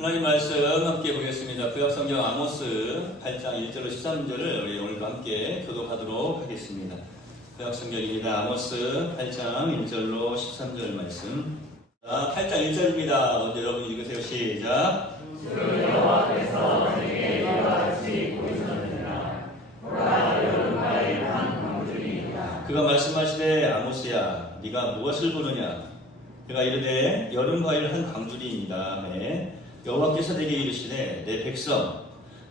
하나님 말씀 함께 보겠습니다. 구약성경 아모스 8장 1절로 13절을 우리 오늘도 함께 교독하도록 하겠습니다. 구약성경입니다. 아모스 8장 1절로 13절 말씀. 8장 1절입니다. 먼저 여러분 읽으세요. 시작. 주 여호와께서 내게 이와 같이 보이셨느니라. 보라, 여름과의 한 광주리이다. 그가 말씀하시되 아모스야, 네가 무엇을 보느냐? 그가 이르되 여름과일 한 광주리이다. 여호와께서 내게 이르시되 내 백성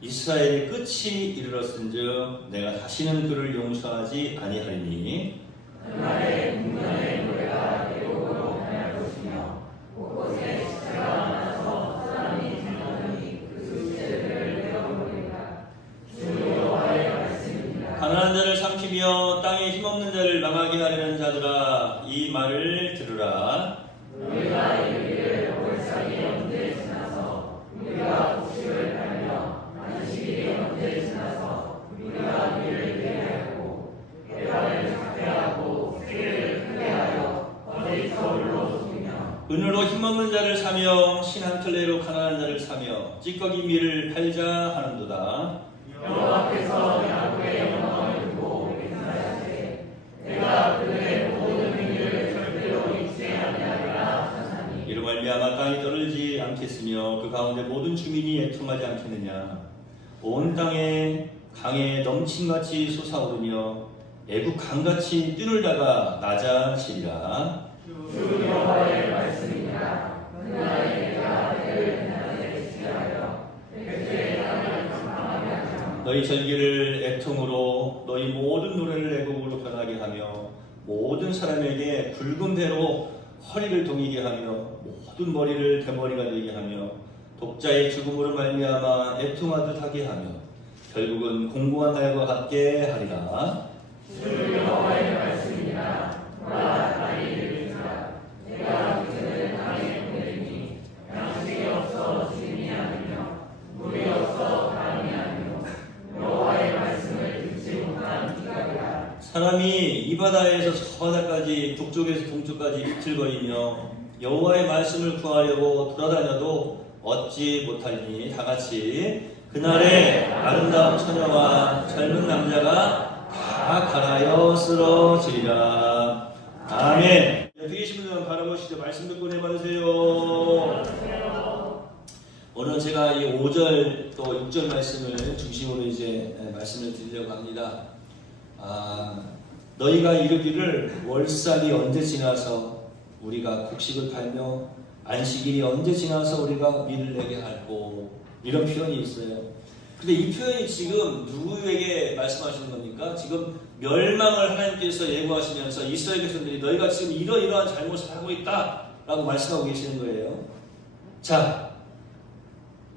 이스라엘의 끝이 이르렀은즉 내가 다시는 그를 용서하지 아니하리니. 그날에 국면의 노래가 대곡으로 변할 것이며 곳곳에 시체가 많아서 사람이 생각하니 그 시체들을 내어버리리라. 주 여호와의 말씀입니다. 가난한 자를 삼키며 땅에 힘없는 자를 망하게 하려는 자들아, 이 말을 들으라. 우리가 이르기를 월삭이 언제 지나서 우리가 곡식을 팔며 안식일이 언제 지나서 우리가 위를 회개하고 배반을 삭대하고 세계를 크게 하여 거짓 저울로 속이며 은으로 힘없는 자를 사며 신 한 켤레로 가난한 자를 사며 찌꺼기 밀을 팔자 하는도다. 여호와께서 야곱의 영광을 두고 맹세하시되 내가 그들의 모든 행위를 절대로 잊지 아니하리라 하사니. 이로 말미암아 땅이 떨어지지 않겠으며 그 가운데 모든 주민이 애통하지 않겠느냐. 온 땅에 강에 넘침같이 솟아오르며 애국 강같이 뛰놀다가 낮아지리라. 주 여호와의 말씀이니라. 그날에 내가 때를 대낮에 지하여 백제의 땅을 강함하게 하며 너희 절기를 애통으로 너희 모든 노래를 애곡으로 변하게 하며 모든 사람에게 굵은 배로 허리를 동이게 하며 모든 머리를 대머리가 되게 하며 독자의 죽음으로 말미암아 애통하듯 하게 하며 결국은 공고한 날과 같게 하리라. 주 여호와의 말씀이니라. 보라, 날이 이르리라. 내가 그들을 땅에 보내리니 양식이 없어 짐이 아니며 물이 없어 강이 아니며 여호와의 말씀을 듣지 못한 기각이라. 사람이 이 바다에서 저 바다까지 북쪽에서 동쪽까지 비틀거리며 여호와의 말씀을 구하려고 돌아다녀도 얻지 못하리니. 다같이 그날에 아름다운 처녀와 젊은 남자가 다 갈아여 쓰러지리라. 아멘. 옆에 계신 분들은 바라보시죠. 말씀 듣고 내받으세요. 오늘 제가 이 5절 또 6절 말씀을 중심으로 이제 말씀을 드리려고 합니다. 너희가 이르기를 월삭이 언제 지나서 우리가 곡식을 팔며 안식일이 언제 지나서 우리가 밀을 내게 할고, 이런 표현이 있어요. 근데 이 표현이 지금 누구에게 말씀하시는 겁니까? 지금 멸망을 하나님께서 예고하시면서 이스라엘 백성들이 너희가 지금 이러이러한 잘못을 하고 있다 라고 말씀하고 계시는 거예요. 자,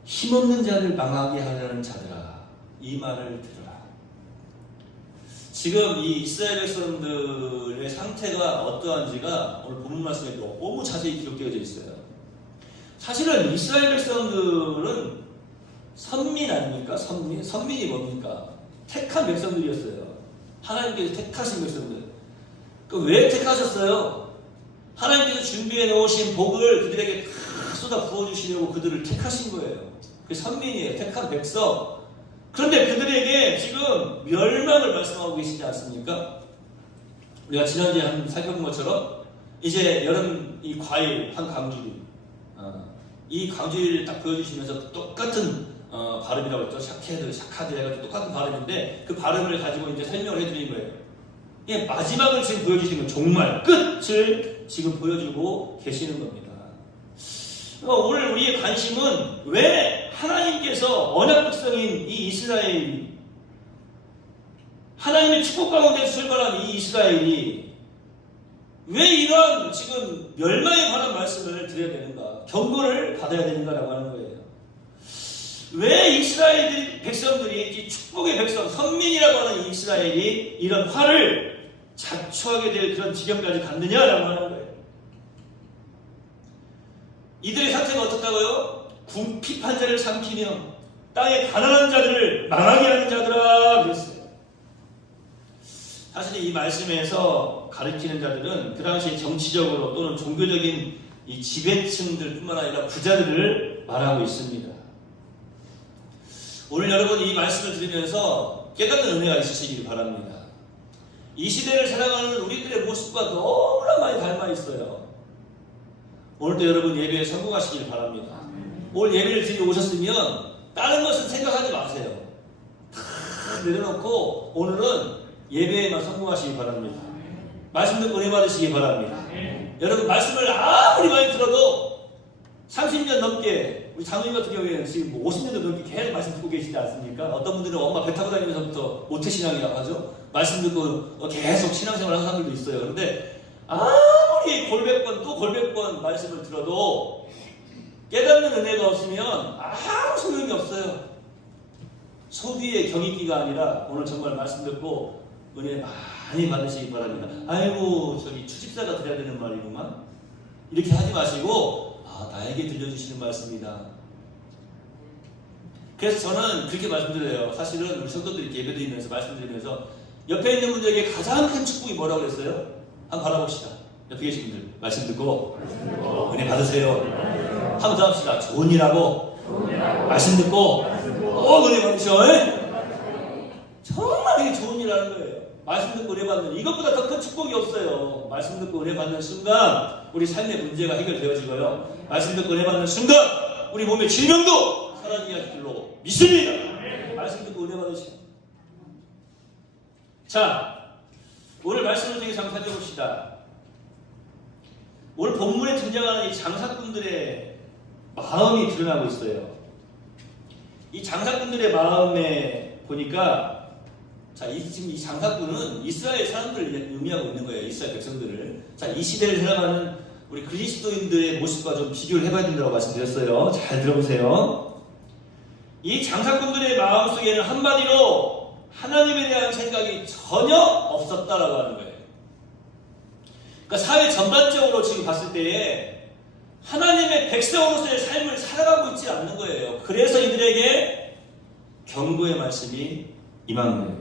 힘없는 자를 망하게 하려는 자들아, 이 말을 들으라. 지금 이 이스라엘 백성들의 상태가 어떠한지가 오늘 본문 말씀에 너무 자세히 기록되어져 있어요. 사실은 이스라엘 백성들은 선민 아닙니까? 선민이 뭡니까? 택한 백성들이었어요. 하나님께서 택하신 백성들. 왜 택하셨어요? 하나님께서 준비해 놓으신 복을 그들에게 다 쏟아 부어주시려고 그들을 택하신 거예요. 그게 선민이에요. 택한 백성. 그런데 그들에게 지금 멸망을 말씀하고 계시지 않습니까? 우리가 지난주에 한번 살펴본 것처럼 이제 여름 이 과일 한 광주리, 이 광주리를 딱 보여주시면서 똑같은 발음이라고 했죠. 샤카드 해가지고 똑같은 발음인데 그 발음을 가지고 이제 설명을 해드린 거예요. 이게 마지막을 지금 보여주시는 정말 끝을 지금 보여주고 계시는 겁니다. 오늘 우리의 관심은 왜 하나님께서 언약 백성인 이 이스라엘이, 하나님의 축복 가운데 출발한 이 이스라엘이 왜 이러한 지금 멸망에 관한 말씀을 드려야 되는가, 경고를 받아야 되는가라고 하는 거예요. 왜 이스라엘 백성들이, 이 축복의 백성, 선민이라고 하는 이 이스라엘이 이런 화를 자초하게 될 그런 지경까지 갔느냐라고 하는 거예요. 이들의 상태가 어떻다고요? 궁핍한 자를 삼키며 땅에 가난한 자들을 망하게 하는 자들아 그랬어요. 사실 이 말씀에서 가르치는 자들은 그 당시 정치적으로 또는 종교적인 이 지배층들 뿐만 아니라 부자들을 말하고 있습니다. 오늘 여러분 이 말씀을 들으면서 깨닫는 은혜가 있으시길 바랍니다. 이 시대를 살아가는 우리들의 모습과 너무나 많이 닮아 있어요. 오늘도 여러분 예배에 성공하시길 바랍니다. 오늘 예배를 드리고 오셨으면 다른 것은 생각하지 마세요. 다 내려놓고 오늘은 예배에만 성공하시기 바랍니다. 말씀 듣고 은혜 받으시기 바랍니다. 여러분 말씀을 아무리 많이 들어도 30년 넘게 우리 장로님 같은 경우에는 지금 뭐 50년도 넘게 계속 말씀 듣고 계시지 않습니까? 어떤 분들은 엄마 배 타고 다니면서부터 모태신앙이라고 하죠. 말씀 듣고 계속 신앙생활 하는 사람들도 있어요. 그런데 아무리 골백번 또 골백번 말씀을 들어도 깨닫는 은혜가 없으면 아무 소용이 없어요. 소비의 경익기가 아니라 오늘 정말 말씀 듣고 은혜 많이 받으시기 바랍니다. 아이고 저기 추집사가 드려야 되는 말이구만. 이렇게 하지 마시고 나에게 들려주시는 말씀이다. 그래서 저는 그렇게 말씀드려요. 사실은 우리 성도들이 예배드리면서 말씀드리면서 옆에 있는 분들에게 가장 큰 축복이 뭐라고 그랬어요? 한번 바라봅시다. 옆에 계신 분들 말씀 듣고 은혜 받으세요. 한번 더 합시다. 좋은 일하고 말씀 듣고 은혜 받으셔. 정말 이게 좋은 일 하는 거예요. 말씀 듣고 은혜 받는 이것보다 더 큰 축복이 없어요. 말씀 듣고 은혜 받는 순간 우리 삶의 문제가 해결되어지고요. 말씀 듣고 은혜 받는 순간 우리 몸의 질병도 사라지게 할 줄로 믿습니다. 말씀 듣고 은혜 받으시오. 자, 오늘 말씀을 통해 한번 살펴봅시다. 오늘 본문에 등장하는 이 장사꾼들의 마음이 드러나고 있어요. 이 장사꾼들의 마음에 보니까 지금 이 장사꾼은 이스라엘 사람들을 의미하고 있는 거예요. 이스라엘 백성들을. 이 시대를 살아가는 우리 그리스도인들의 모습과 좀 비교를 해봐야 된다고 말씀드렸어요. 잘 들어보세요. 이 장사꾼들의 마음속에는 한마디로 하나님에 대한 생각이 전혀 없었다라고 하는 거예요. 그러니까 사회 전반적으로 지금 봤을 때에 하나님의 백성으로서의 삶을 살아가고 있지 않는 거예요. 그래서 이들에게 경고의 말씀이 임한 거예요.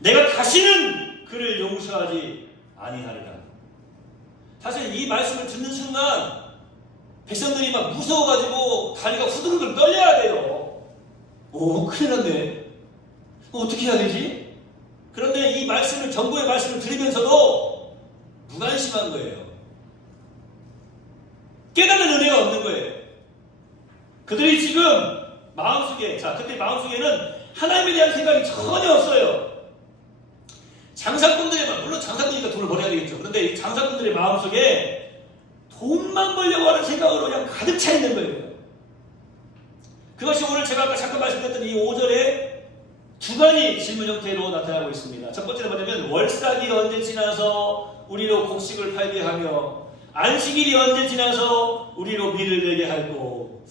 내가 다시는 그를 용서하지 아니하리라. 사실 이 말씀을 듣는 순간 백성들이 막 무서워가지고 다리가 후들후들 떨려야 돼요. 큰일 났네. 어떻게 해야 되지? 그런데 이 말씀을 경고의 말씀을 들으면서도 무관심한 거예요. 깨닫는 은혜가 없는 거예요. 그들이 지금 마음속에 그들의 마음속에는 하나님에 대한 생각이 전혀 없어요. 장사꾼들의 물론 장사꾼이니까 돈을 벌어야 되겠죠. 그런데 이 장사꾼들의 마음속에 돈만 벌려고 하는 생각으로 그냥 가득 차 있는 거예요. 그것이 오늘 제가 아까 잠깐 말씀드렸던 이 5절에 두 가지 질문 형태로 나타나고 있습니다. 첫 번째는 뭐냐면 월삭이 언제 지나서 우리로 곡식을 팔게 하며 안식일이 언제 지나서 우리로 밀을 내게 할고.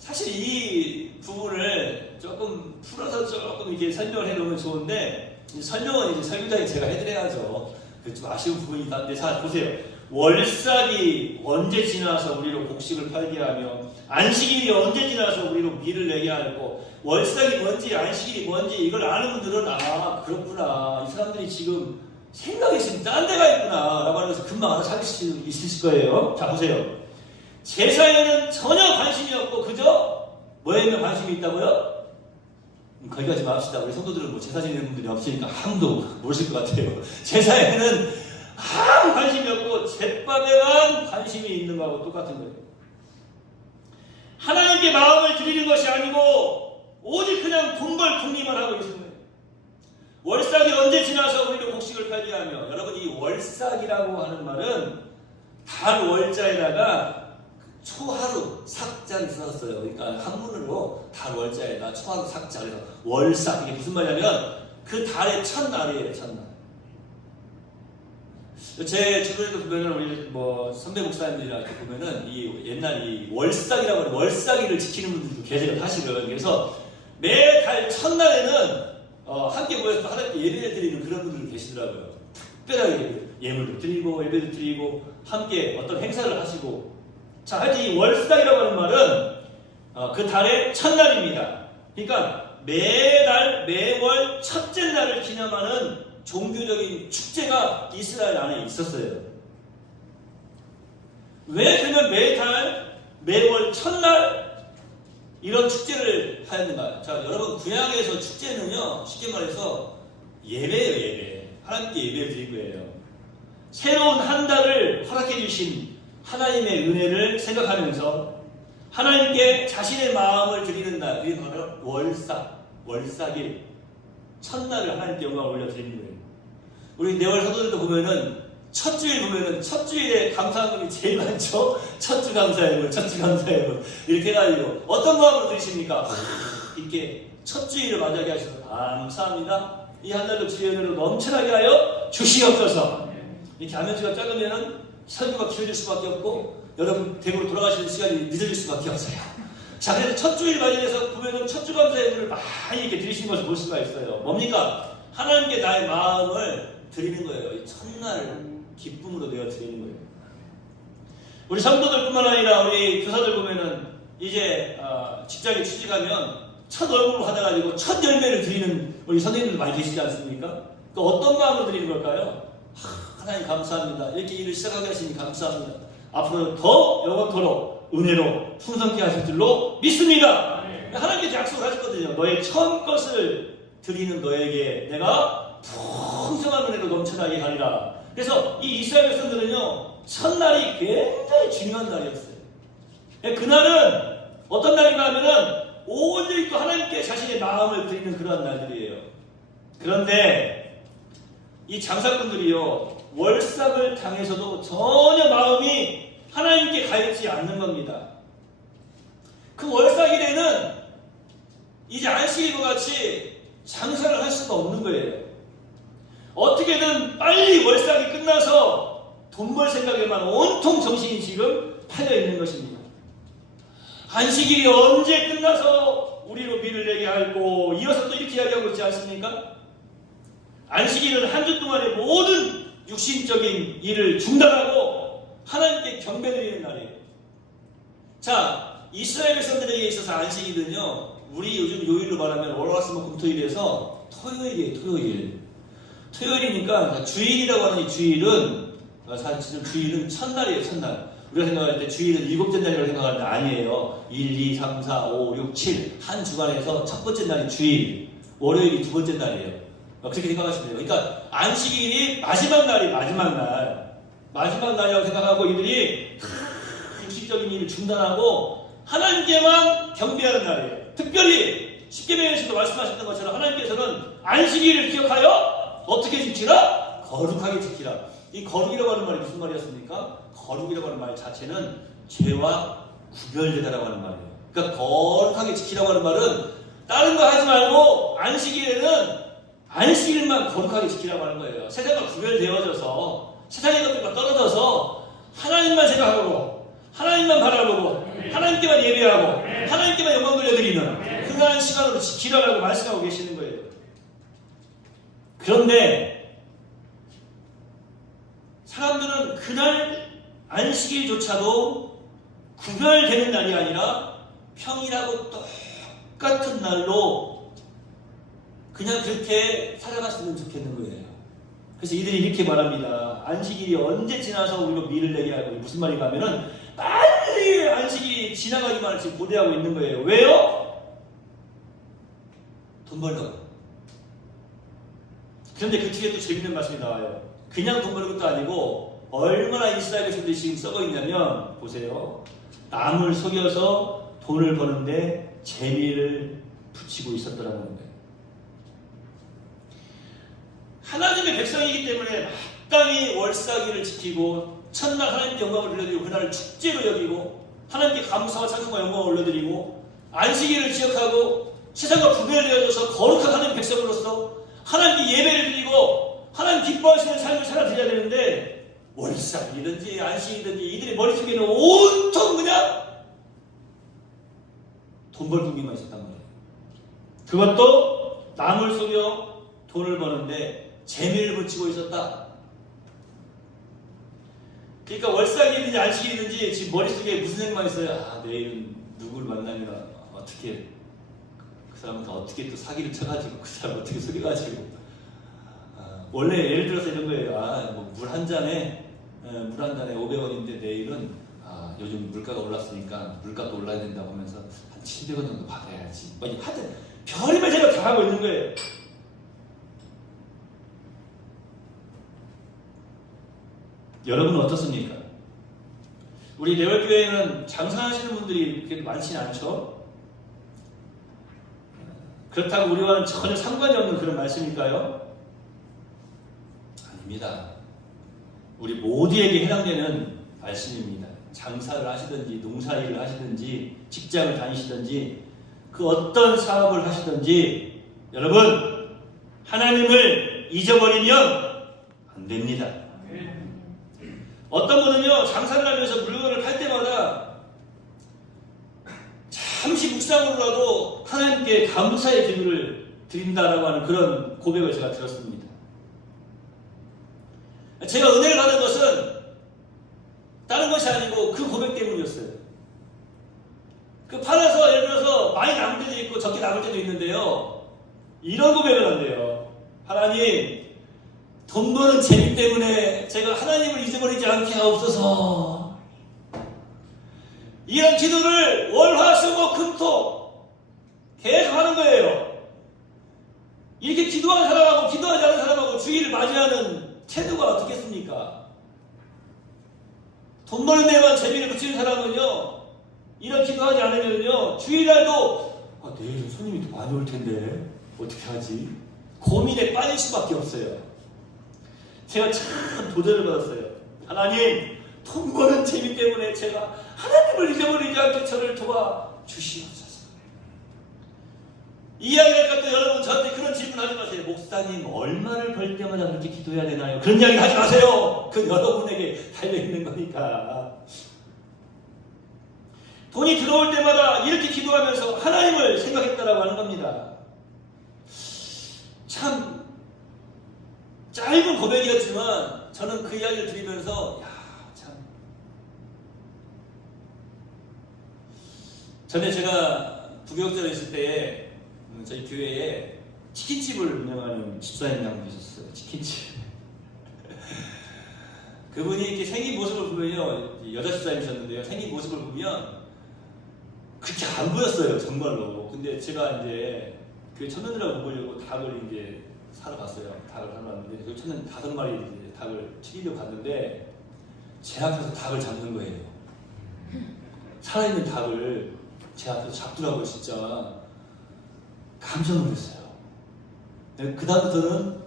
사실 이 부분을 조금 풀어서 조금 이렇게 설명을 해놓으면 좋은데 설명은 이제 설교자인 제가 해드려야죠. 좀 아쉬운 부분이 있는데 자 보세요. 월삭이 언제 지나서 우리로 곡식을 팔게 하며 안식일이 언제 지나서 우리로 밀을 내게 할고. 월삭이 뭔지 안식일이 뭔지 이걸 아는 분들은 그렇구나. 이 사람들이 지금 생각이 지금 딴 데가 있구나 라고 하면서 금방 알아차릴 수 있으실 거예요. 자 보세요. 제사에는 전혀 관심이 없고 그저 뭐에만 관심이 있다고요? 거기까지 맙시다. 우리 성도들은 제사 지내는 분들이 없으니까 아무도 모르실 것 같아요. 제사에는 아무 관심이 없고 제밥에만 관심이 있는 거하고 똑같은 거예요. 하나님께 마음을 드리는 것이 아니고 오직 그냥 돈벌 궁리만 하고 있는 거예요. 월삭이 언제 지나서 우리를 곡식을 팔게 하며. 여러분 이 월삭이라고 하는 말은 달 월자에다가 초하루 삭자를 썼어요. 그러니까 한문으로 달 월자에다 초하루 삭자. 그래서 월삭. 이게 무슨 말이냐면 그 달의 첫날이에요. 첫날. 제 주변에도 보면은 우리 선배 목사님들이랑 이렇게 보면은 이 옛날 이 월삭이라고 하는 월삭일을 지키는 분들도 계세요. 사실은. 그래서 매달 첫날에는 함께 모여서 하나님께 예배를 드리는 그런 분들이 계시더라고요. 특별하게 예물도 드리고 예배도 드리고 함께 어떤 행사를 하시고. 자, 하여튼 이 월삭이라고 하는 말은 그 달의 첫날입니다. 그러니까 매달 매월 첫째 날을 기념하는 종교적인 축제가 이스라엘 안에 있었어요. 왜 그러면 매달 매월 첫날 이런 축제를 하였는가? 자, 여러분 구약에서 축제는요 쉽게 말해서 예배예요. 예배. 하나님께 예배를 드린 거예요. 새로운 한 달을 허락해 주신 하나님의 은혜를 생각하면서 하나님께 자신의 마음을 드리는 날, 그게 바로 월삭일 첫날을 하나님께 영광을 올려드리는 거예요. 우리 내월 사도들도 보면은 첫 주일 보면은 첫 주일에 감사함이 제일 많죠. 첫 주 감사해요, 첫 주 감사해요. 이렇게 해가지고 어떤 마음으로 드리십니까? 이렇게 첫 주일을 맞이하게 하셔서 감사합니다. 이 한 달도 주의 은혜로 넘쳐나게 하여 주시옵소서. 이렇게 하면서가 작으면은 설교가 길어질 수밖에 없고 여러분 댁으로 돌아가시는 시간이 늦어질 수밖에 없어요. 자, 그래서 첫 주일 맞이해서 보면은 첫 주 감사의 은혜를 많이 이렇게 드리시는 것을 볼 수가 있어요. 뭡니까? 하나님께 나의 마음을 드리는 거예요. 이 첫날 기쁨으로 내어 드리는 거예요. 우리 성도들뿐만 아니라 우리 교사들 보면은 이제 직장에 취직하면 첫 얼굴로 받아가지고 첫 열매를 드리는 우리 선생님들 많이 계시지 않습니까? 그 어떤 마음으로 드리는 걸까요? 하나님 감사합니다. 이렇게 일을 시작하게 하시니 감사합니다. 앞으로 더 영원토록 은혜로 풍성케 하실 줄로 믿습니다. 하나님께서 약속을 하셨거든요. 너의 처음 것을 드리는 너에게 내가 풍성한 은혜로 넘쳐나게 하리라. 그래서 이 이스라엘 백성들은요 첫날이 굉장히 중요한 날이었어요. 그날은 어떤 날인가 하면은 온전히 또 하나님께 자신의 마음을 드리는 그러한 날들이에요. 그런데 이 장사꾼들이요 월삭을 당해서도 전혀 마음이 하나님께 가 있지 않는 겁니다. 그 월삭일에는 이제 안식일과 같이 장사를 할 수가 없는 거예요. 어떻게든 빨리 월삭이 끝나서 돈 벌 생각에만 온통 정신이 지금 팔려 있는 것입니다. 안식일이 언제 끝나서 우리로 비를 내게 하고 이어서 또 이렇게 이야기하고 있지 않습니까? 안식일은 한 주 동안의 모든 육신적인 일을 중단하고 하나님께 경배드리는 날이에요. 자, 이스라엘 백성들에게 있어서 안식일은요 우리 요즘 요일로 말하면 월화수목금토일에서 토요일이에요. 토요일이니까 주일이라고 하는 이 주일은 사실 주일은 첫날이에요. 첫날. 우리가 생각할 때 주일은 일곱째 날이라고 생각하는데 아니에요. 1, 2, 3, 4, 5, 6, 7 한 주간에서 첫 번째 날이 주일, 월요일이 두 번째 날이에요. 그렇게 생각하시면 돼요. 그러니까 안식일이 마지막 날이 마지막 날이라고 생각하고 이들이 육신적인 일을 중단하고 하나님께만 경배하는 날이에요. 특별히 십계명에서도 말씀하셨던 것처럼 하나님께서는 안식일을 기억하여 어떻게 지키라? 거룩하게 지키라. 이 거룩이라고 하는 말이 무슨 말이었습니까? 거룩이라고 하는 말 자체는 죄와 구별되다라고 하는 말이에요. 그러니까 거룩하게 지키라고 하는 말은 다른 거 하지 말고 안식일에는 안식일만 거룩하게 지키라고 하는 거예요. 세상과 구별되어져서 세상의 것들과 떨어져서 하나님만 생각하고 하나님만 바라보고 하나님께만 예배하고 하나님께만 영광 돌려드리는 그러한 시간으로 지키라고 말씀하고 계시는 거예요. 그런데 사람들은 그날 안식일조차도 구별되는 날이 아니라 평일하고 똑같은 날로 그냥 그렇게 살아갔으면 좋겠는 거예요. 그래서 이들이 이렇게 말합니다. 안식일이 언제 지나서 우리가 미를 내게 하고 무슨 말인가 하면은 빨리 안식일이 지나가기만을 지금 고대하고 있는 거예요. 왜요? 돈 벌려고. 그런데 그 뒤에 또 재밌는 말씀이 나와요. 그냥 돈 버는 것도 아니고 얼마나 이스라엘 백성들이 지금 썩어 있냐면 보세요. 남을 속여서 돈을 버는데 재미를 붙이고 있었더라는 거예요. 하나님의 백성이기 때문에 마땅히 월삭일을 지키고 첫날 하나님께 영광을 올려드리고 그날을 축제로 여기고 하나님께 감사와 찬송과 영광을 올려드리고 안식일을 기억하고 세상과 구별되어져서 거룩한 하나님의 백성으로서 하나님께 예배를 드리고 하나님 기뻐하시는 삶을 살아드려야 되는데 월삭이든지 안식이든지 이들의 머릿속에는 온통 그냥 돈 벌 궁리만 있었단 말이에요. 그것도 남을 속여 돈을 버는데 재미를 붙이고 있었다. 그러니까 월삭이든지 안식이든지 지금 머릿속에 무슨 생각만 있어요? 아, 내일은 누구를 만나면 어떻게 그 사람한테 어떻게 또 사기를 쳐가지고 그 사람 어떻게 속여가지고 원래 예를 들어서 이런 거예요. 아, 뭐 물 한 잔에 500원인데 내일은 요즘 물가가 올랐으니까 물가도 올라야 된다고 하면서 한 700원 정도 받아야지. 하여튼 별의별 생각 다 하고 있는 거예요. 여러분은 어떻습니까? 우리 레월교회는 장사하시는 분들이 그렇게 많지는 않죠? 그렇다고 우리와는 전혀 상관이 없는 그런 말씀일까요? 아닙니다. 우리 모두에게 해당되는 말씀입니다. 장사를 하시든지 농사일을 하시든지 직장을 다니시든지 그 어떤 사업을 하시든지 여러분 하나님을 잊어버리면 안 됩니다. 어떤 분은요 장사를 하면서 물건을 팔 때마다 잠시 묵상으로라도 하나님께 감사의 기도를 드린다라고 하는 그런 고백을 제가 들었습니다. 제가 은혜를 받은 것은 다른 것이 아니고 그 고백 때문이었어요. 그 팔아서 예를 들어서 많이 남을 때도 있고 적게 남을 때도 있는데요. 이런 고백을 한대요. 하나님, 돈 버는 재미 때문에 제가 하나님을 잊어버리지 않게 하옵소서. 이런 기도를 월화수목금토 계속 하는 거예요. 이렇게 기도하는 사람하고 기도하지 않는 사람하고 주일을 맞이하는 태도가 어떻겠습니까? 돈 버는 데만 재미를 붙이는 사람은요, 이런 기도하지 않으면요, 주일날도 내일은 손님이 더 많이 올 텐데 어떻게 하지? 고민에 빠질 수밖에 없어요. 제가 참 도전을 받았어요. 하나님, 돈 버는 재미 때문에 제가 하나님을 잊어버리지 않게 저를 도와주시옵소서. 이야기하니까 또 여러분 저한테 그런 질문 하지 마세요. 목사님, 얼마를 벌 때마다 그렇게 기도해야 되나요? 그런 이야기 하지 마세요. 그건 여러분에게 달려있는 거니까. 돈이 들어올 때마다 이렇게 기도하면서 하나님을 생각했다라고 하는 겁니다. 참 짧은 고백이었지만 저는 그 이야기를 들으면서 참 전에 제가 부교육자로 있을 때에 저희 교회에 치킨집을 운영하는 집사님 한 분 계셨어요. 치킨집. 그분이 이렇게 생긴 모습을 보면요, 여자 집사님이셨는데요, 생긴 모습을 보면 그렇게 안 보였어요, 정말로. 근데 제가 이제 교회 천년이라고 보려고 닭을 이제 사러 갔어요. 닭을 사러 갔는데 그 천년 5마리 이제 닭을 튀기려고 갔는데 제 앞에서 닭을 잡는 거예요. 살아있는 닭을 제 앞에서 잡더라고요, 진짜. 깜짝 놀랐어요. 그 다음부터는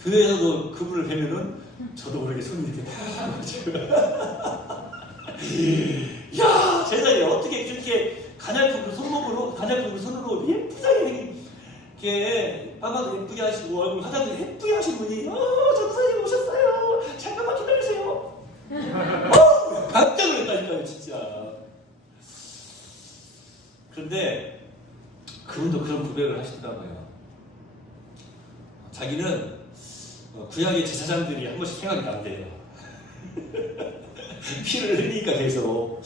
교회에서도 그분을 뵈면은 저도 모르게 손이 이렇게 나가지고 야, 세상에 어떻게 그렇게 가냘픈 손목으로, 가냘픈 손으로 예쁘게 이렇게 빠마도 예쁘게 하시고 얼굴 화장도 예쁘게 하신 분이 전사님 오셨어요. 잠깐만 기다리세요. 깜짝 놀랐다니까요, 진짜. 그런데 그분도 그런 고백을 하시더라고요. 자기는 구약의 제사장들이 한 번씩 생각이 난대요. 피를 흘리니까 계속.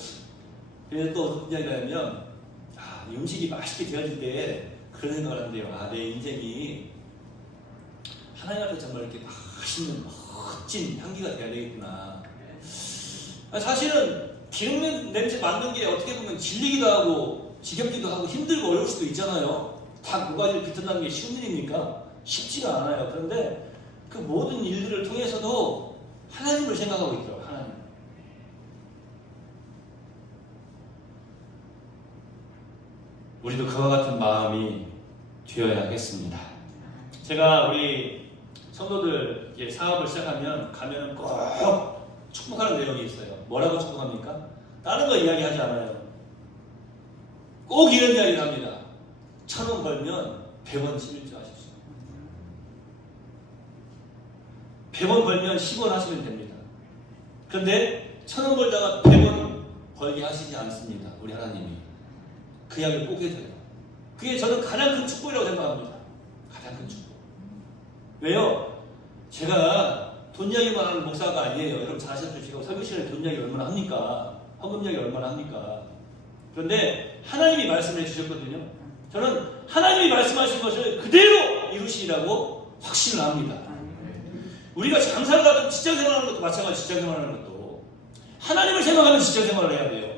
그래서 또 어떤 이야기가 하면 이 음식이 맛있게 되어질 때 그런 생각을 한대요. 내 인생이 하나님 앞에 정말 이렇게 맛있는 멋진 향기가 돼야 되겠구나. 사실은 기름 냄새 맡는 게 어떻게 보면 질리기도 하고 지겹기도 하고 힘들고 어려울 수도 있잖아요. 닭 모가지를 빗어나는 게 쉬운 일입니까? 쉽지가 않아요. 그런데 그 모든 일들을 통해서도 하나님을 생각하고 있더라고요. 하나님. 우리도 그와 같은 마음이 되어야겠습니다. 제가 우리 성도들 사업을 시작하면 가면은 꼭 축복하는 내용이 있어요. 뭐라고 축복합니까? 다른 거 이야기하지 않아요. 꼭 이런 이야기를 합니다. 1,000원 벌면 100원 치밀지 하십시오. 100원 벌면 10원 하시면 됩니다. 그런데 1,000원 벌다가 100원 벌게 하시지 않습니다. 우리 하나님이. 그 이야기를 꼭 해줘요. 그게 저는 가장 큰 축복이라고 생각합니다. 가장 큰 축복. 왜요? 제가 돈 이야기만 하는 목사가 아니에요. 여러분 잘 아시죠? 제가 설교 시간에 돈 이야기 얼마나 합니까? 헌금 이야기 얼마나 합니까? 그런데 하나님이 말씀을 해주셨거든요. 저는 하나님이 말씀하신 것을 그대로 이루시리라고 확신을 합니다. 우리가 장사를 하든 직장생활하는 것도 마찬가지. 직장생활하는 것도 하나님을 생각하면서 직장 생활을 해야 돼요.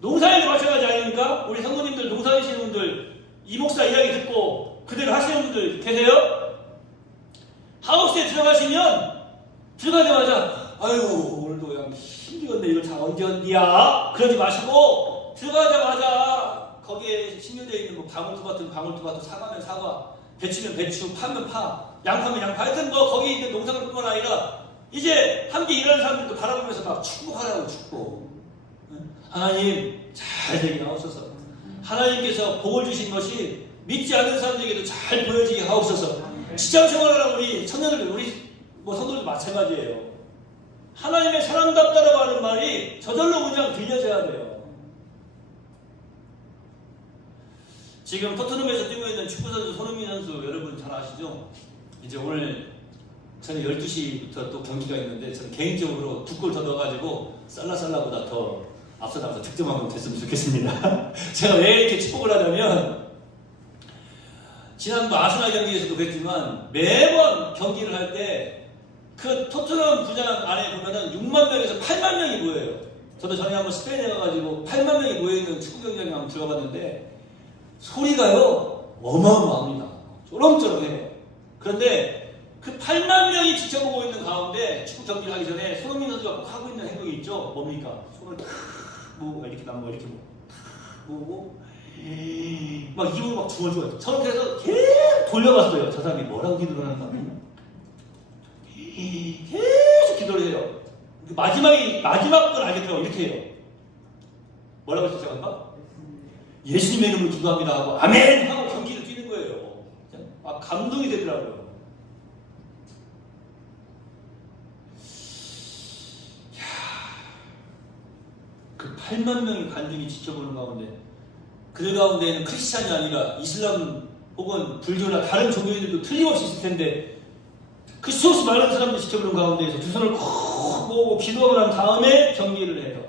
농사일도 마찬가지 아닙니까? 우리 성도님들 농사하시는 분들 이 목사 이야기 듣고 그대로 하시는 분들 계세요? 하우스에 들어가자마자 아유 오늘도 그냥 힘들었네 이걸 다 언제 언니야? 그러지 마시고 들어가자마자 거기에 심겨져 있는 뭐 방울토마토, 사과면 사과, 배추면 배추, 파면 파, 양파면 양파, 하여튼 뭐 거기 있는 농산물뿐만 아니라 이제 함께 일하는 사람들도 바라보면서 막 축복하라고 축복. 하나님 잘 되게 하옵소서. 하나님께서 복을 주신 것이 믿지 않는 사람들에게도 잘 보여지게 하옵소서. 직장 생활하는 우리 청년들, 우리 뭐 성도들도 마찬가지예요. 하나님의 사람답다라고 하는 말이 저절로 그냥 들려져야 돼요. 지금 토트넘에서 뛰고 있는 축구선수 손흥민 선수 여러분 잘 아시죠? 이제 오늘 저는 12시부터 또 경기가 있는데 저는 개인적으로 2골 더 넣어가지고 살라보다 더 앞서 나가서 득점하면 됐으면 좋겠습니다. 제가 왜 이렇게 축복을 하냐면 지난번 아스날 경기에서도 그랬지만 매번 경기를 할 때 그 토트넘 구장 안에 보면은 6만 명에서 8만 명이 모여요. 저도 전에 한번 스페인에 가가지고 8만 명이 모여있는 축구 경기장에 한번 들어가봤는데 소리가요 어마어마합니다. 쪼렁쪼렁해요. 그런데 그 8만 명이 지켜보고 있는 가운데 축구 경기를 하기 전에 손흥민 선수가 꼭 하고 있는 행동이 있죠. 뭡니까? 손을 탁 모으고 이렇게 나무 이렇게 모으고 막 입으로 막 중얼중얼. 저는 그래서 계속 돌려봤어요. 저 사람이 뭐라고 기도를 하는가? 계속 기도를 해요. 마지막 건 알겠더라고. 이렇게 해요. 뭐라고 시작할까? 예수님의 이름으로 기도합니다 하고 아멘 하고 경기를 뛰는 거예요. 아, 감동이 되더라고요. 그 8만 명의 관중이 지켜보는 가운데 그들 가운데에는 크리스찬이 아니라 이슬람 혹은 불교나 다른 종교인들도 틀림없이 있을 텐데 그 수없이 많은 사람들이 지켜보는 가운데에서 두 손을 콕 모으고 기도하고 난 다음에 경기를 해요.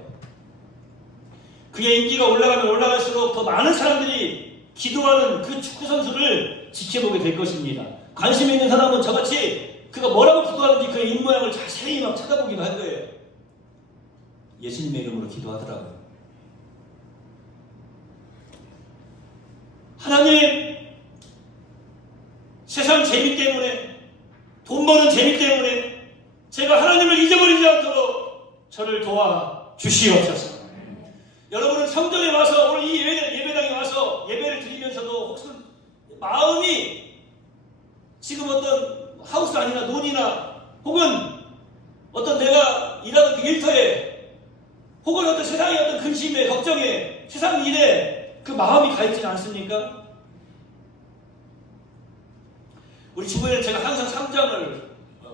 그의 인기가 올라가면 올라갈수록 더 많은 사람들이 기도하는 그 축구 선수를 지켜보게 될 것입니다. 관심 있는 사람은 저같이 그가 뭐라고 기도하는지 그의 입모양을 자세히 막 쳐다보기도 할 거예요. 예수님의 이름으로 기도하더라고요. 하나님, 세상 재미 때문에, 돈 버는 재미 때문에 제가 하나님을 잊어버리지 않도록 저를 도와 주시옵소서. 여러분은 성전에 와서 오늘 이 예배당에 와서 예배를 드리면서도 혹시 마음이 지금 어떤 하우스 아니나 논이나 혹은 어떤 내가 일하는 그 일터에 혹은 어떤 세상의 어떤 근심에 걱정에 세상 일에 그 마음이 가 있지는 않습니까? 우리 주부에는 제가 항상 3장을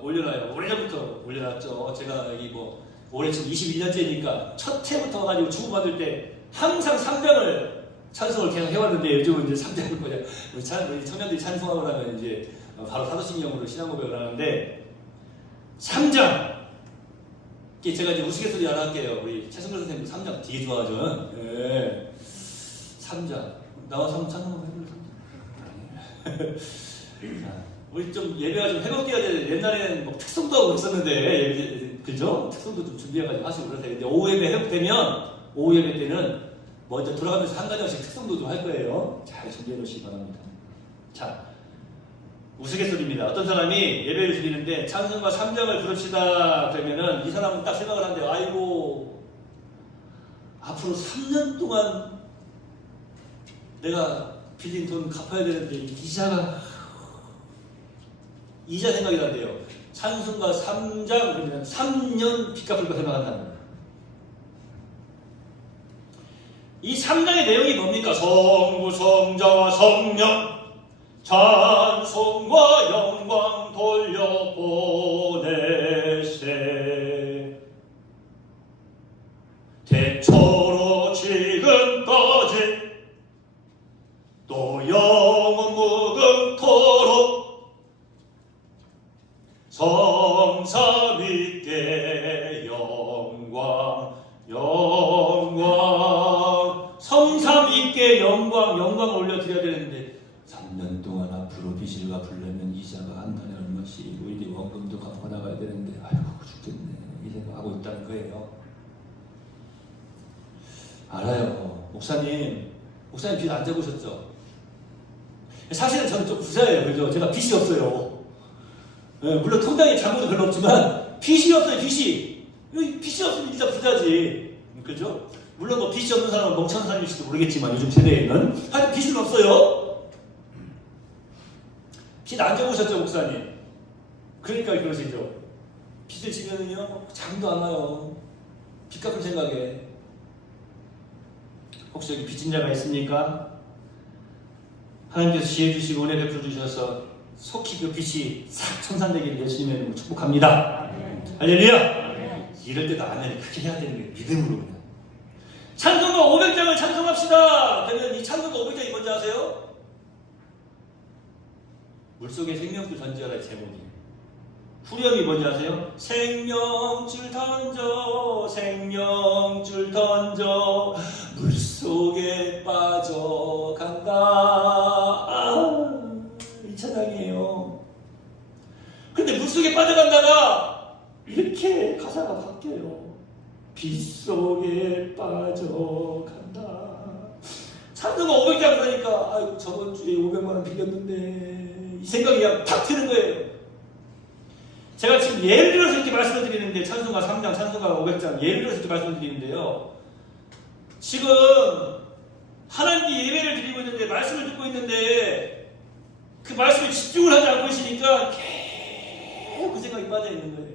올려놔요. 오래전부터 올려놨죠. 제가 여기 뭐 올해 지금 21년째니까 첫 해부터 와가지고 주부 받을 때 항상 3장을 찬송을 계속 해왔는데 요즘은 이제 3장을 뭐냐 우리 청년들이 찬송하고 나면 이제 바로 사도신경으로 신앙 고백을 하는데 3장 제가 이제 우스갯소리 하나 할게요. 우리 최승글 선생님도 3장 되게 좋아하죠. 네. 3장 나와서 찬송 해볼래? 3장 우리 좀 예배가 좀 회복돼야 돼. 옛날에는 뭐 특성도 하고 있었는데, 그죠? 특성도 좀 준비해가지고 하시고 그러세요. 근데 오후 예배 회복되면, 오후 예배 때는 먼저 돌아가면서 한 가지씩 특성도 좀 할 거예요. 잘 준비해 놓으시기 바랍니다. 자, 우스갯소리입니다. 어떤 사람이 예배를 드리는데, 찬송가 3장을 부릅시다. 그러면은 이 사람은 딱 생각을 하는데, 아이고, 앞으로 3년 동안 내가 빌린 돈 갚아야 되는데, 이자 생각이 난대요. 찬송가 3장 그러면 3년 빚 갚을 거 생각한다는 거예요. 이 3장의 내용이 뭡니까? 성부, 성자와 성령 찬송과 영광 돌려보내세 대초로 지금까지 또 영원 무궁토록 성삼위께 영광 성삼위께 영광을 올려드려야 되는데 3년 동안 앞으로 빚을 갚으려면 이자가 한 달에 얼마씩 우리 원금도 갚아 나가야 되는데 아이고 죽겠네 하고 있다는 거예요. 알아요. 목사님 빚 안 잡으셨죠? 사실은 저는 좀 부자예요. 그죠? 제가 빚이 없어요. 네, 물론 통장에 잔고도 별로 없지만 빚이 없어요. 빚이 없으면 진짜 부자지. 그죠? 물론 뭐 빚이 없는 사람은 멍청한 사람일지도 모르겠지만 요즘 세대에는 하여튼 빚은 없어요. 빚 안 잡으셨죠, 목사님? 그러니까 그러시죠. 빚을 지면은요 잠도 안 와요. 빚 갚을 생각에. 혹시 여기 빚진 자가 있습니까? 하나님께서 지혜 주시고 은혜 베풀어 주셔서 속히 그 빚이 싹 청산되기를 예수님의 축복합니다. 할렐루야! 이럴 때도 아멘을 크게 해야 되는 게 믿음으로 그냥. 찬송가 500장을 찬송합시다. 그러면 이 찬송가 500장이 뭔지 아세요? 물속에 생명줄 던져라 제목이. 후렴이 뭔지 아세요? 생명줄 던져 생명줄 던져 물속에 빠져간다. 이 찬양이에요. 근데 물속에 빠져간다가 이렇게 가사가 바뀌어요. 빗속에 빠져간다. 찬송가 500장 그러니까 아이고 저번 주에 500만 원 빌렸는데 이 생각이 그냥 탁 드는 거예요. 제가 지금 예를 들어서 이렇게 말씀을 드리는데 찬송가 3장, 찬송가 500장 예를 들어서 이렇게 말씀을 드리는데요. 지금 하나님께 예배를 드리고 있는데 말씀을 듣고 있는데 그 말씀에 집중을 하지 않고 있으니까 계속 그 생각이 빠져 있는 거예요.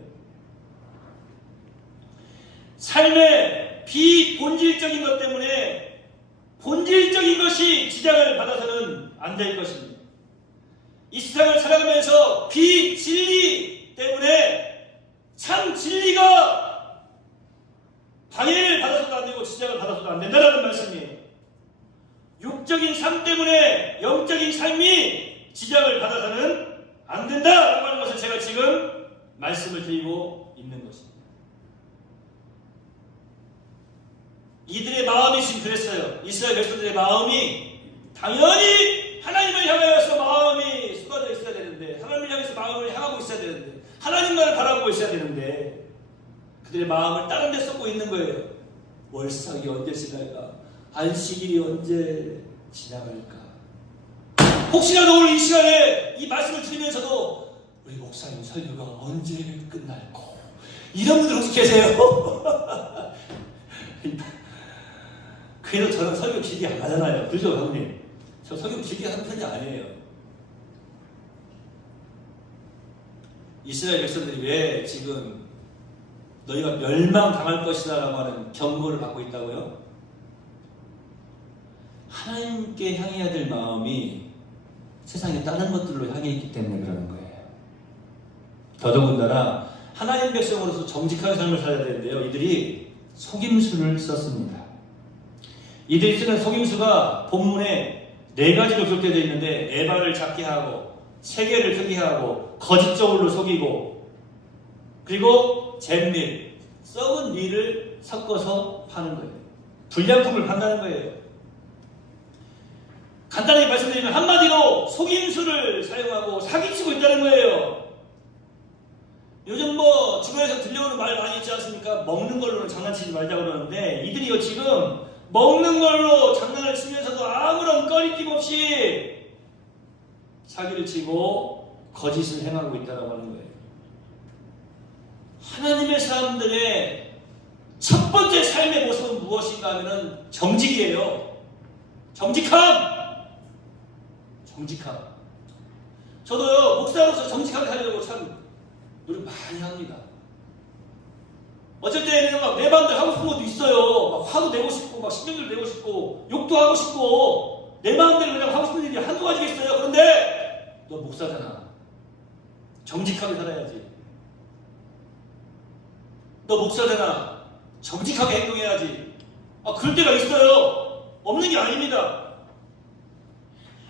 삶의 비본질적인 것 때문에 본질적인 것이 지장을 받아서는 안 될 것입니다. 이 세상을 살아가면서 비진리 때문에 참 진리가 방해를 받아서도 안 되고 지장을 받아서도 안 된다는 말씀이에요. 육적인 삶 때문에 영적인 삶이 지장을 받아서는 안 된다라고 하는 것을 제가 지금 말씀을 드리고 있는 것입니다. 이들의 마음이 지금 그랬어요. 이스라엘 백성들의 마음이 당연히 하나님을 향하여서 마음이 쏟아져 있어야 되는데 하나님을 향해서 마음을 향하고 있어야 되는데 하나님만을 바라보고 있어야 되는데 그들의 마음을 다른 데 쏟고 있는 거예요. 월삭이 언제 지날까? 안식일이 언제 지나갈까? 혹시라도 오늘 이 시간에 이 말씀을 들으면서도 우리 목사님 설교가 언제 끝날까? 이런 분들 혹시 계세요? 그래도 저는 설교 길게 안 하잖아요. 그죠, 형님? 저 설교 길게 하는 편이 아니에요. 이스라엘 백성들이 왜 지금 너희가 멸망당할 것이다 라고 하는 경고를 받고 있다고요? 하나님께 향해야 될 마음이 세상의 다른 것들로 향해 있기 때문에 그러는 거예요. 더더군다나 하나님 백성으로서 정직한 삶을 살아야 되는데요. 이들이 속임수를 썼습니다. 이들이 쓰는 속임수가 본문에 4가지로 기록되어 있는데 에바를 작게 하고 세계를 크게 하고 거짓적으로 속이고 그리고 잿밀, 썩은 밀을 섞어서 파는 거예요. 불량품을 판다는 거예요. 간단하게 말씀드리면 한마디로 속임수를 사용하고 사기치고 있다는 거예요. 요즘 뭐 주변에서 들려오는 말 많이 있지 않습니까? 먹는 걸로는 장난치지 말자고 그러는데 이들이요 지금 먹는 걸로 장난을 치면서도 아무런 꺼리낌 없이 사기를 치고 거짓을 행하고 있다고 하는 거예요. 하나님의 사람들의 첫 번째 삶의 모습은 무엇인가 하면은 정직이에요. 정직함. 저도요 목사로서 정직하게 살려고 참 노력 많이 합니다. 어쩔 때는 막 내 마음대로 하고 싶은 것도 있어요. 막 화도 내고 싶고 막 신경도 내고 싶고 욕도 하고 싶고 내 마음대로 그냥 하고 싶은 일이 한두 가지가 있어요. 그런데 너 목사잖아. 정직하게 살아야지. 너 목사잖아. 정직하게 행동해야지. 그럴 때가 있어요. 없는 게 아닙니다.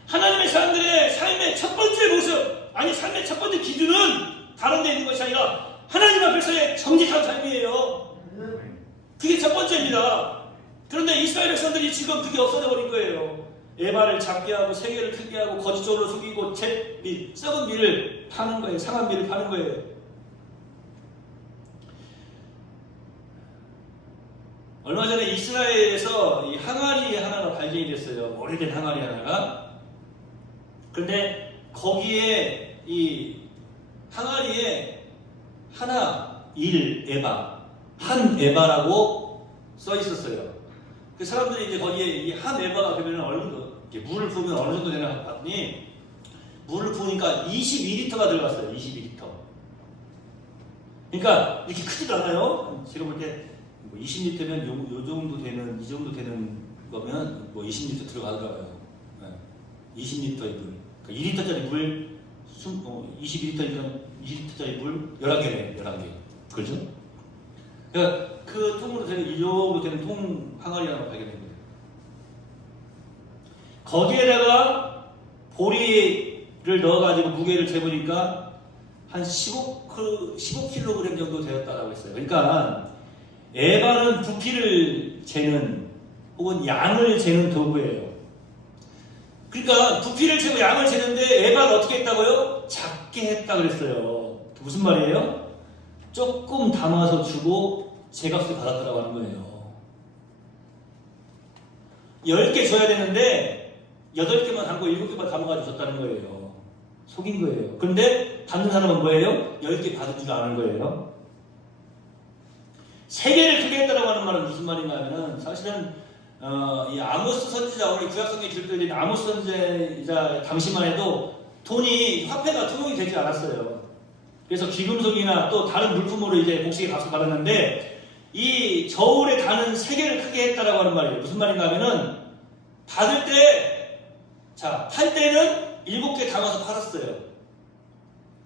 하나님의 사람들의 삶의 첫 번째 모습, 아니 삶의 첫 번째 기준은 다른 데 있는 것이 아니라 하나님 앞에서의 정직한 삶이에요. 그게 첫 번째입니다. 그런데 이스라엘 백성들이 지금 그게 없어져 버린 거예요. 에바를 작게 하고 세계를 크게 하고 거짓적으로 속이고 잿밀, 썩은 밀을 파는 거예요. 상한 밀을 파는 거예요. 얼마 전에 이스라엘에서 이 항아리 하나가 발견이 됐어요. 오래된 항아리 하나가. 그런데 거기에 이 항아리에 하나 1 에바, 한 에바라고 써 있었어요. 그 사람들이 이제 거기에 이 한 에바가 되면 어느 정도, 물을 부으면 어느 정도 되나 봤더니 물을 부으니까 22리터가 들어갔어요. 22리터. 그러니까 이렇게 크지도 않아요. 제가 볼 때 뭐 20리터면 요 정도 되는, 이 정도 되는 거면 뭐 20리터 들어가더라고요. 20리터의 물. 그러니까 2리터짜리 물, 22리터니까 2리터짜리 물 11개네, 11개. 그렇죠? 그러니까 그 통으로 되는, 이 정도 되는 통 항아리 하나 발견된 거예요. 거기에다가 보리를 넣어가지고 무게를 재보니까 한 15kg 정도 되었다라고 했어요. 그러니까 에바는 부피를 재는 혹은 양을 재는 도구예요. 그러니까 부피를 재고 양을 재는데 에바는 어떻게 했다고요? 작게 했다 그랬어요. 무슨 말이에요? 조금 담아서 주고 제값을 받았다라고 하는 거예요. 10개 줘야 되는데 8개만 담고 7개만 담아가지고 줬다는 거예요. 속인 거예요. 그런데 받는 사람은 뭐예요? 10개 받은 줄 아는 거예요. 3개를 크게 했다라고 하는 말은 무슨 말인가 하면은 사실은 이 아모스 선지자, 우리 구약성경에 기록되어 아모스 선지자 당시만 해도 돈이, 화폐가 통용이 되지 않았어요. 그래서 귀금속이나 또 다른 물품으로 이제 곡식의 값을 받았는데 이 저울에 다는 3개를 크게 했다라고 하는 말이에요. 무슨 말인가 하면은 받을 때, 팔 때는 7개 담아서 팔았어요.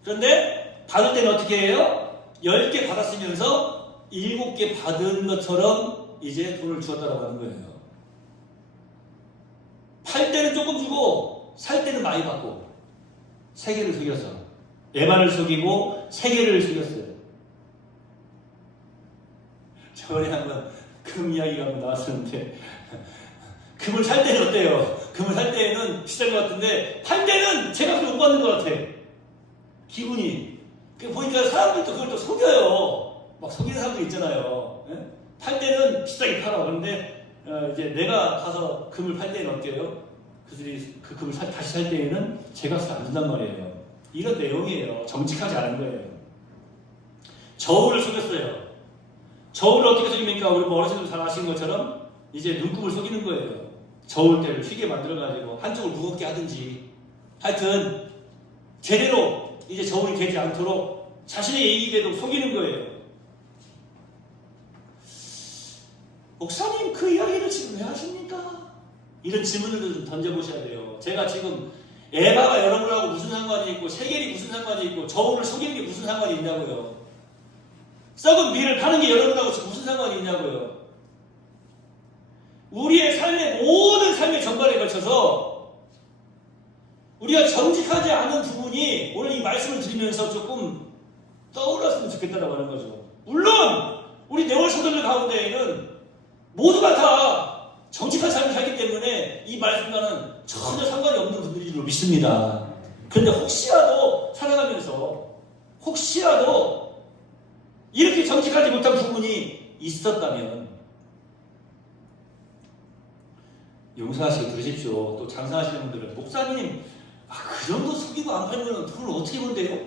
그런데 받을 때는 어떻게 해요? 10개 받았으면서 7개 받은 것처럼 이제 돈을 주었다라고 하는 거예요. 팔 때는 조금 주고 살 때는 많이 받고 3개를 속여서 에바를 속이고 3개를 속였어요. 저번에 한번 금 이야기가 한번 나왔었는데 금을 살 때는 어때요? 금을 살 때는 비싼 것 같은데 팔 때는 제값을 못 받는 것 같아. 기분이. 보니까 사람들도 그걸 또 속여요. 막 속이는 사람도 있잖아요. 예? 팔 때는 비싸게 팔아. 그런데 이제 내가 가서 금을 팔 때는 어때요? 그들이 그 금을 다시 살 때에는 제값을 안 준단 말이에요. 이런 내용이에요. 정직하지 않은 거예요. 저울을 속였어요. 저울을 어떻게 속입니까? 우리 뭐 어르신들 잘 아시는 것처럼 이제 눈금을 속이는 거예요. 저울대를 휘게 만들어가지고 한쪽을 무겁게 하든지 하여튼 제대로 이제 저울이 되지 않도록 자신의 이익에도 속이는 거예요. 목사님, 그 이야기를 지금 왜 하십니까? 이런 질문을 좀 던져보셔야 돼요. 제가 지금 에바가 여러분하고 무슨 상관이 있고 세겔이 무슨 상관이 있고 저울을 속이는 게 무슨 상관이 있냐고요. 썩은 밀을 파는 게 여러분하고 무슨 상관이 있냐고요. 우리의 삶의 모든 삶의 전반에 걸쳐서 우리가 정직하지 않은 부분이 오늘 이 말씀을 드리면서 조금 떠올랐으면 좋겠다라고 하는 거죠. 물론 우리 네월서들 가운데에는 모두가 다 정직한 삶을 살기 때문에 이 말씀과는 전혀 상관이 없는 분들인 줄 믿습니다. 그런데 혹시라도 살아가면서 혹시라도 이렇게 정직하지 못한 부분이 있었다면 용서하시고 들으십시오. 또 장사하시는 분들은 목사님, 그 정도 속이고 안 팔면 돈을 어떻게 번대요?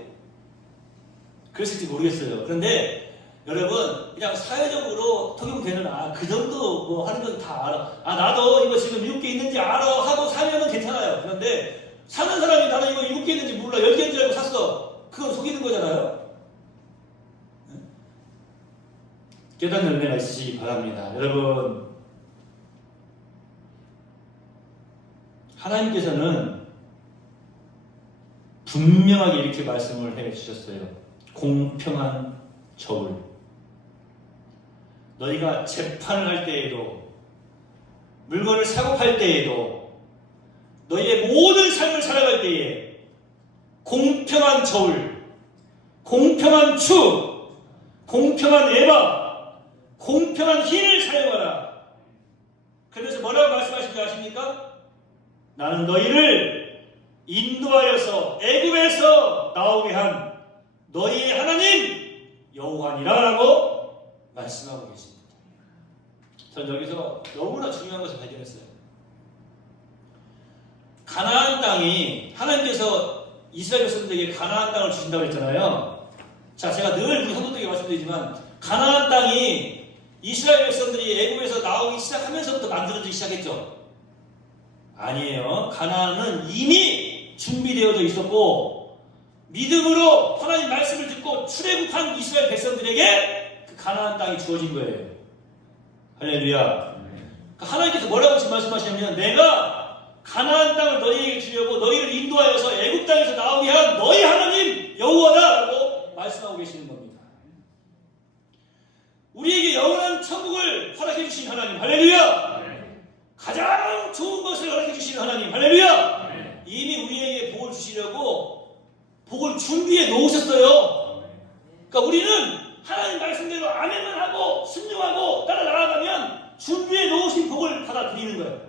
그랬을지 모르겠어요. 그런데 여러분, 그냥 사회적으로 통용되는 그 정도 뭐 하는 건 다 알아. 나도 이거 지금 7개 있는지 알아 하고 사면은 괜찮아요. 그런데 사는 사람이 나는 이거 7개 있는지 몰라, 10개인 줄 알고 샀어. 그건 속이는 거잖아요. 깨닫는 은혜가 있으시기 바랍니다. 여러분, 하나님께서는 분명하게 이렇게 말씀을 해주셨어요. 공평한 저울. 너희가 재판을 할 때에도, 물건을 사고 팔 때에도, 너희의 모든 삶을 살아갈 때에 공평한 저울, 공평한 추, 공평한 에바, 공평한 흰을 사용하라. 그래서 뭐라고 말씀하신지 아십니까? 나는 너희를 인도하여서 애굽에서 나오게 한 너희의 하나님 여호와니라 라고 말씀하고 계십니다. 전 여기서 너무나 중요한 것을 발견했어요. 가나안 땅이 하나님께서 이스라엘 백성들에게 가나안 땅을 주신다고 했잖아요. 자, 제가 늘 우리 성도들에게 말씀드리지만 가나안 땅이 이스라엘 백성들이 애굽에서 나오기 시작하면서부터 만들어지기 시작했죠. 아니에요. 가나안은 이미 준비되어져 있었고 믿음으로 하나님 말씀을 듣고 출애굽한 이스라엘 백성들에게 그 가나안 땅이 주어진 거예요. 할렐루야. 하나님께서 뭐라고 지금 말씀하시냐면 내가 가나안 땅을 너희에게 주려고 너희를 인도하여서 애굽 땅에서 나오게 한 너희 하나님 여호와다라고 말씀하고 계시는 겁니다. 우리에게 영원한 천국을 허락해 주신 하나님 할렐루야. 가장 좋은 것을 허락해 주시는 하나님 할렐루야. 이미 우리에게 복을 주시려고 복을 준비해 놓으셨어요. 그러니까 우리는 하나님 말씀대로 아멘만 하고 순종하고 따라 나아가면 준비해 놓으신 복을 받아들이는 거예요.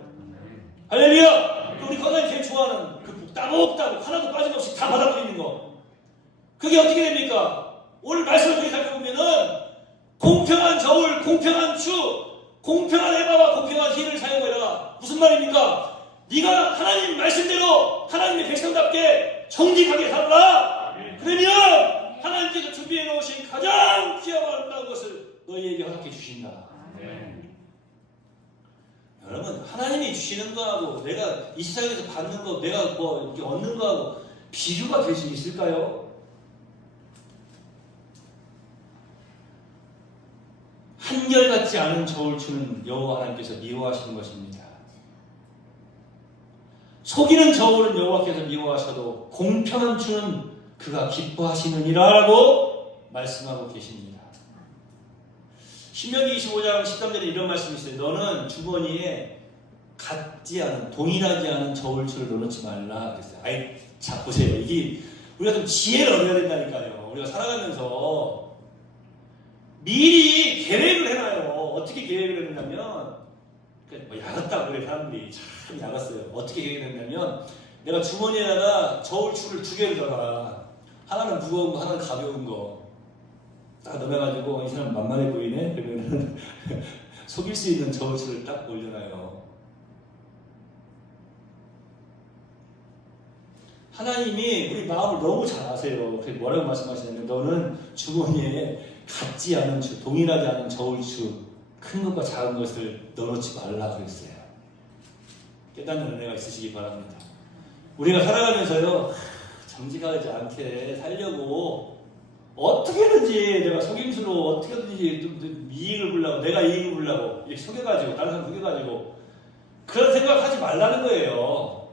할렐루야. 우리 건강이 제일 좋아하는 그 복 따복따복 하나도 빠짐없이 다 받아들이는 거. 그게 어떻게 됩니까? 오늘 말씀을 통해 살펴보면은 공평한 저울, 공평한 추, 공평한 해마와 공평한 희를 사용해라. 무슨 말입니까? 네가 하나님 말씀대로 하나님의 백성답게 정직하게 살아라. 그러면 하나님께서 준비해 놓으신 가장 귀하고 아름다운 것을 너희에게 허락해 주신다. 여러분, 하나님이 주시는 거하고 내가 이 세상에서 받는 거, 내가 뭐 이렇게 얻는 거하고 비교가 될 수 있을까요? 한결같지 않은 저울추는 여호와 하나님께서 미워하시는 것입니다. 속이는 저울은 여호와께서 미워하셔도 공평한 추는 그가 기뻐하시느니라라고 말씀하고 계십니다. 신명기 25장 13절에 이런 말씀이 있어요. 너는 주머니에 같지 않은, 동일하지 않은 저울추를 넣어놓지 말라 그랬어요. 아이, 자 보세요. 이게 우리가 좀 지혜를 얻어야 된다니까요. 우리가 살아가면서 미리 계획을 해놔요. 어떻게 계획을 했냐면, 뭐 야갔다고 그래 사람들이 참 야갔어요. 어떻게 계획을 했냐면, 내가 주머니에다가 저울추를 2개를 넣어놔. 하나는 무거운 거, 하나는 가벼운 거. 딱 넣어가지고 이 사람 만만해 보이네. 그러면은 속일 수 있는 저울추를 딱 올려놔요. 하나님이 우리 마음을 너무 잘 아세요. 그래서 뭐라고 말씀하시냐면 너는 주머니에 같지 않은 추, 동일하지 않은 저울추, 큰 것과 작은 것을 넣어놓지 말라 그랬어요. 깨닫는 은혜가 있으시기 바랍니다. 우리가 살아가면서요, 정직하지 않게 살려고 어떻게든지 내가 속임수로 어떻게든지 좀 이익을 보려고, 내가 이익을 보려고 이렇게 속여가지고 다른 사람 속여가지고 그런 생각하지 말라는 거예요.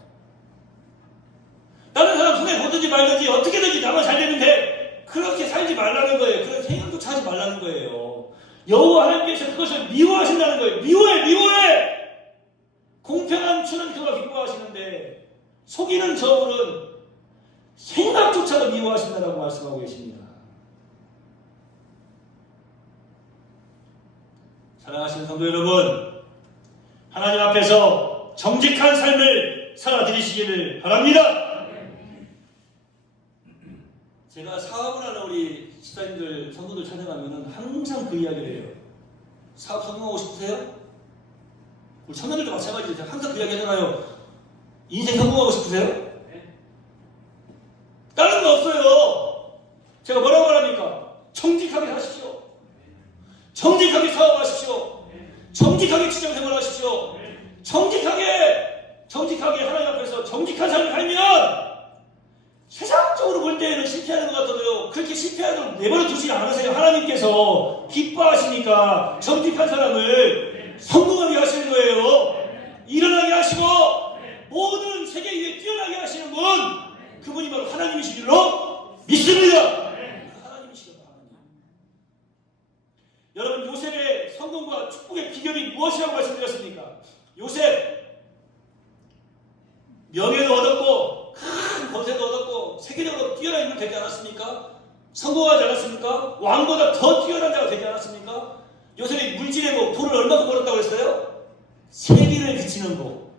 다른 사람 손에 보든지 말든지 어떻게든지 나만 잘 되는데 그렇게 살지 말라는 거예요. 그런 생각도 하지 말라는 거예요. 여호와 하나님께서 그것을 미워하신다는 거예요. 미워해. 공평한 추는 그가 기뻐하시는데 속이는 저울은 생각조차도 미워하신다라고 말씀하고 계십니다. 사랑하시는 성도 여러분, 하나님 앞에서 정직한 삶을 살아드리시기를 바랍니다. 제가 사업을 하는 우리 집사님들, 성도들 찾아가면 항상 그 이야기를 해요. 사업 성공하고 싶으세요? 우리 청년들도 마찬가지죠. 항상 그 이야기 하잖아요. 인생 성공하고 싶으세요? 다른 거 없어요. 제가 뭐라고 말합니까? 정직하게 사십시오. 정직하게 사업하십시오. 정직하게 직장생활 하십시오. 정직하게 하나님 앞에서 정직한 삶을 살면 세상적으로 볼 때는 실패하는 것 같아도요, 그렇게 실패하도록 내버려 두지 않으세요. 하나님께서 기뻐하시니까 정직한 사람을 성공하게 하시는 거예요. 일어나게 하시고 모든 세계 위에 뛰어나게 하시는 분, 그분이 바로 하나님이신 줄로 믿습니다. 하나님이시다. 여러분, 요셉의 성공과 축복의 비결이 무엇이라고 말씀드렸습니까? 요셉 명예도 얻었고 큰 권세도 얻었고 세계적으로 뛰어난 인물 되지 않았습니까? 성공하지 않았습니까? 왕보다 더 뛰어난 자가 되지 않았습니까? 요셉이 물질의 복, 돈을 얼마큼 벌었다고 했어요? 세기를 그치는 복.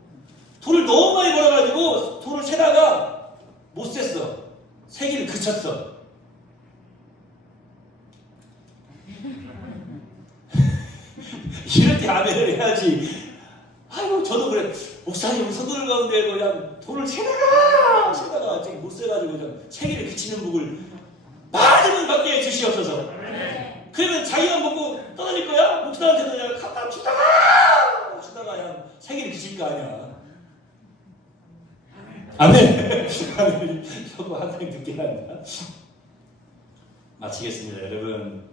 돈을 너무 많이 벌어가지고 돈을 세다가 못 셌어. 세기를 그쳤어. 이럴 때 그렇게 아멘을 해야지. 아이고 저도 그래. 목사님 성도들 가운데 그냥 돈을 세다가 지금 못 세가지고 그냥 세계를 비치는 복을 많이 받게 해주시옵소서. 그러면 자기만 먹고 떠날 거야? 목사한테도 그냥 갖다 주다가 그냥 세계를 비칠 거 아니야. 아멘. 아멘. 저거 한 명 듣게 한다. 마치겠습니다. 여러분,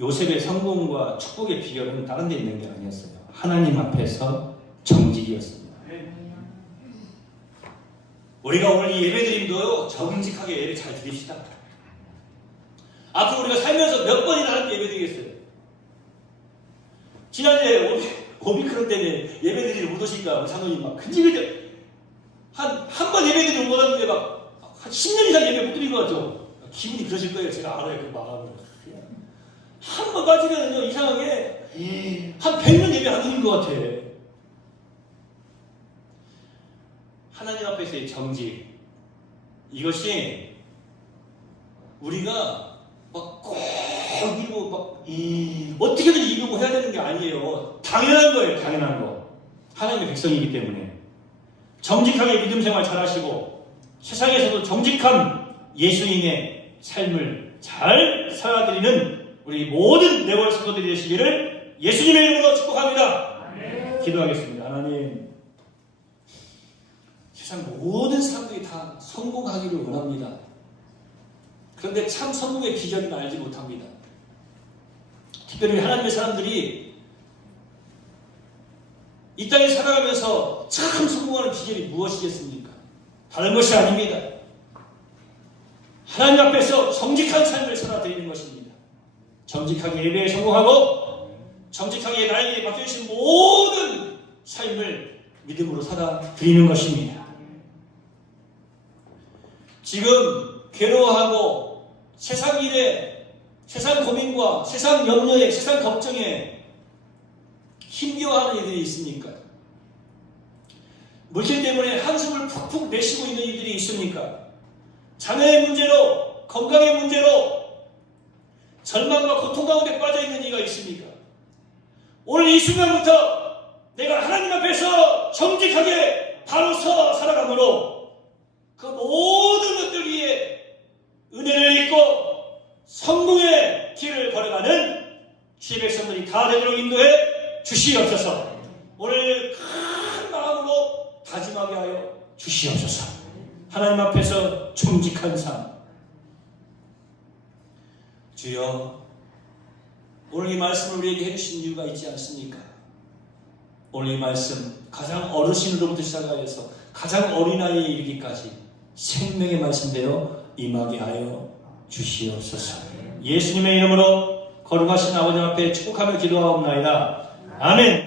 요셉의 성공과 축복의 비결은 다른 데 있는 게 아니었어요. 하나님 앞에서 정직이었습니다. 우리가 오늘 이 예배드림도 정직하게 예배 잘 드립시다. 앞으로 우리가 살면서 몇 번이나 하나님께 예배드리겠어요. 지난주에 오미크론 때문에 예배드리를 못 오시니까 우리 장로님 막 근질근질 한 번 예배드리를 못 왔는데 막 한 10년 이상 예배 못 드린 것 같죠? 기분이 그러실 거예요. 제가 알아요. 그 마음을. 한 번 빠지면요 이상하게 한 100년 예배 안 드린 것 같아. 하나님 앞에서의 정직, 이것이 우리가 막 꼭 이루고 막 어떻게든 이루고 해야 되는 게 아니에요. 당연한 거예요. 당연한 거. 하나님의 백성이기 때문에 정직하게 믿음 생활 잘하시고 세상에서도 정직한 예수님의 삶을 잘 살아드리는 우리 모든 네월 성도들이 되시기를 예수님의 이름으로 축복합니다. 기도하겠습니다. 하나님, 세상 모든 사람들이 다 성공하기를 원합니다. 그런데 참 성공의 비결은 알지 못합니다. 특별히 하나님의 사람들이 이 땅에 살아가면서 참 성공하는 비결이 무엇이겠습니까? 다른 것이 아닙니다. 하나님 앞에서 정직한 삶을 살아드리는 것입니다. 정직하게 예배에 성공하고 정직하게 나에게 맡겨주신 모든 삶을 믿음으로 살아드리는 것입니다. 지금 괴로워하고 세상 일에, 세상 고민과 세상 염려에, 세상 걱정에 힘겨워하는 이들이 있습니까? 물질 때문에 한숨을 푹푹 내쉬고 있는 이들이 있습니까? 자녀의 문제로, 건강의 문제로 절망과 고통 가운데 빠져있는 이가 있습니까? 오늘 이 순간부터 내가 하나님 앞에서 정직하게 바로 서 살아가므로 그 모든 것들 위에 은혜를 입고 성공의 길을 걸어가는 주의 백성들이 다 되도록 인도해 주시옵소서. 오늘 큰 마음으로 다짐하게 하여 주시옵소서. 하나님 앞에서 정직한 삶. 주여, 오늘 이 말씀을 우리에게 해주신 이유가 있지 않습니까? 오늘 이 말씀 가장 어르신으로부터 시작하여서 가장 어린아이에 이르기까지 생명의 말씀되어 임하게 하여 주시옵소서. 예수님의 이름으로 거룩하신 아버지 앞에 축복하며 기도하옵나이다. 아멘.